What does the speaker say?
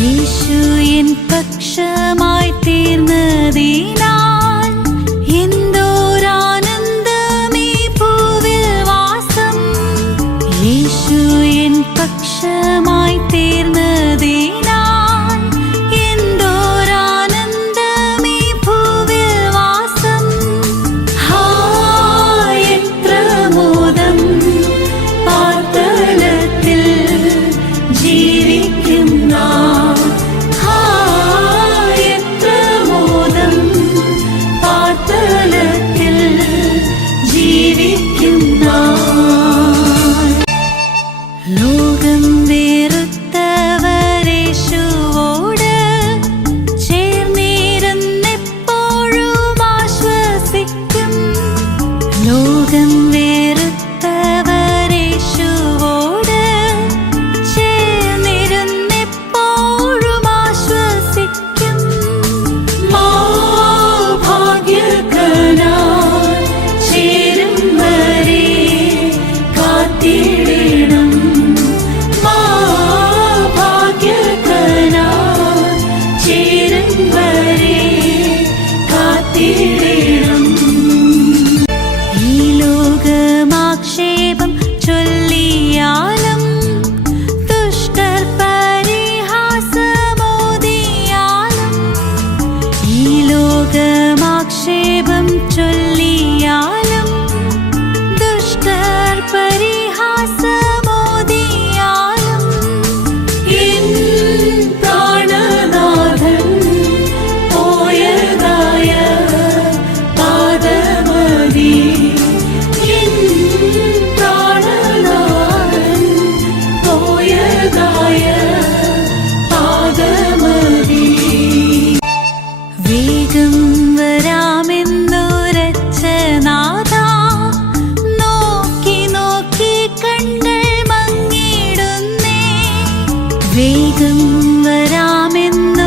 യേശു N പക്ഷമായി തീർന്നതിനാൽ എന്തോരാനന്ദമീ ഭൂവിൽ വാസം. യേശു N പക്ഷമായി തീർന്നതിനാൽ എന്തോരാനന്ദമീ ഭൂവിൽ വാസം. എത്ര മോദം പാതാളത്തിൽ ജീവിക്കുന്ന, എത്ര മോദം പാതാളത്തിൽ ജീവിക്കുന്ന. ലോകം വെറുത്തവരേശുവോട് ചേർന്നിരുന്നെപ്പോഴും ആശ്വസിക്കും. ലോകം വെറുത്തവരേശുവോട് ചേർന്നിരുന്നെപ്പോഴും ആശ്വസിക്കും. ഭാഗ്യകനായി ചേരും വരെ കാത്തിടണം. ഭാഗ്യകനായി ചേരും വരെ കാത്തിടണം. ഈ ലോകമാക്ഷേപം ചൊല്ലിയാലും ദുഷ്ടർ പരിഹാസമോദിയാലും, ഈ ലോകമാക്ഷേപം ചൊല്ലിയാലും ദുഷ്ടർ പരിഹാസമോദിയാലും, എൻ പ്രാണനാഥൻ പോയതായ പാദമതി. എൻ പ്രാണനാഥൻ പോയതായ പാദമതി. വേഗം വരാമെന്നുരച്ച നാഥാ, നോക്കി നോക്കി കണ്ണുകൾ മങ്ങിടുന്നേ. വേഗം വരാമെന്ന്